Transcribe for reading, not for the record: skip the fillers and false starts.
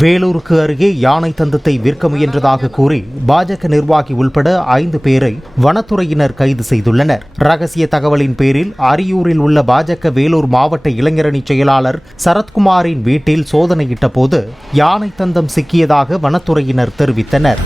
வேலூருக்கு அருகே யானை தந்தத்தை விற்க முயன்றதாக கூறி பாஜக நிர்வாகி உள்பட 5 பேரை வனத்துறையினர் கைது செய்துள்ளனர். ரகசிய தகவலின் பேரில் அரியூரில் உள்ள பாஜக வேலூர் மாவட்ட இளைஞரணி செயலாளர் சரத்குமாரின் வீட்டில் சோதனையிட்ட போது யானை தந்தம் சிக்கியதாக வனத்துறையினர் தெரிவித்தனர்.